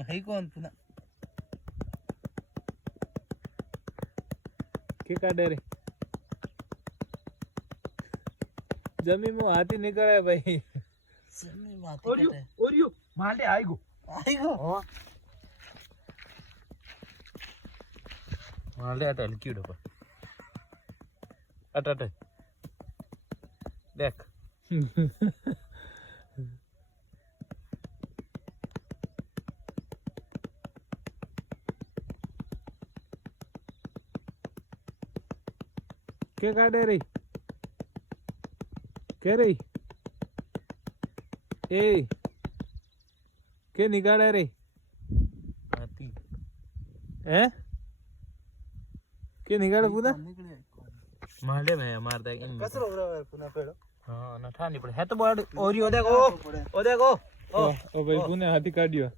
भाई कौन पुना के काटे रे जमी में हाथी निकले भाई जमी माथे और यू माले आएगो हां माले आता हल्की उड़ो अट अट देख के काटे रे के रे ए के निकाले रे हाथी हैं के निकाले पूरा माले में मार दे कसरो हो रहा है पुना पेड़ो हां ना ठानी पड़े है तो बड़ और यो देखो ओ देखो ओ भाई पुणे हाथी काटियो